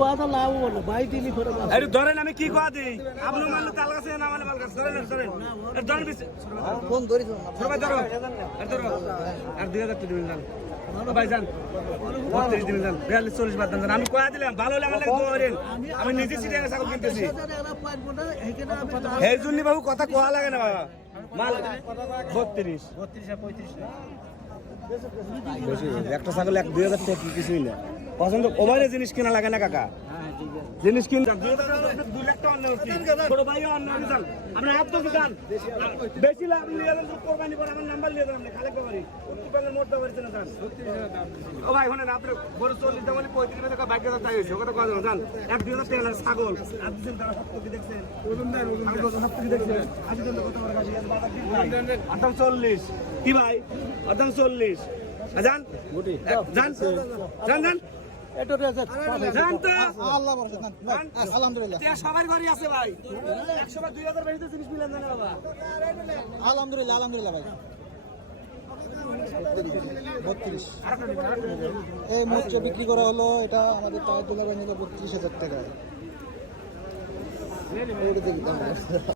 কথা লাভ বলো ভাই তিনি করে আরে ধরেন আমি কি কথা দিই আপনি মানলে তাল গাছে না মানে মাল গাছে ধরেন ধরেন ধরেন বিছে ফোন ধরিস সবাই ধরো আর ধরো আর 2000 টাকা দিবেন জান ভাই জান 32 দিবেন জান 42 40 বাদ দেন আমি কয়া দিলাম ভালো হলে আমার লাগে ধরেন আমি নিজে সিরিয়া ছাগল কিনতেছি এই জন্য বাবু কথা কোয়া লাগে না বাবা মাল 32 32 আর 35 বেশি একটা ছাগল 2000 টাকা কিছুই না পছন্দ ওভারে জিনিস কেনা লাগে না কাকা জিনিস কিন 2 লাখ টাকা অন্য ছোট ভাই অন্য জান আপনি হাত তো জান বেশি লাভ নিয়ে যান কোরবানি করে আমার নাম্বার নিয়ে যান আপনি খালেক বাড়ি উত্তরবঙ্গের মোট দাম হচ্ছে না জান ও ভাই শুনেন আপনি বড় 40 দাম 35 টাকা বাইক দাম তাই হইছে ওটা কথা জান 1-2 টাকা ছাগল আপনি দেন তারা সব কি দেখছেন ওজন দেন সব কি দেখছেন আজ দিন কত বড় গাড়ি আদাম 40 কি ভাই আদাম 40 জান জান জান জান আলহামদুলিল্লাহ সবার ঘরে আছে ভাই 100 বা 2000 বেশি জিনিস মিলেন না বাবা আলহামদুলিল্লাহ আলহামদুলিল্লাহ ভাই 32 এই মোট বিক্রি করা হলো এটা আমাদের টাকা তোলা বানিয়ে 32,000 টাকা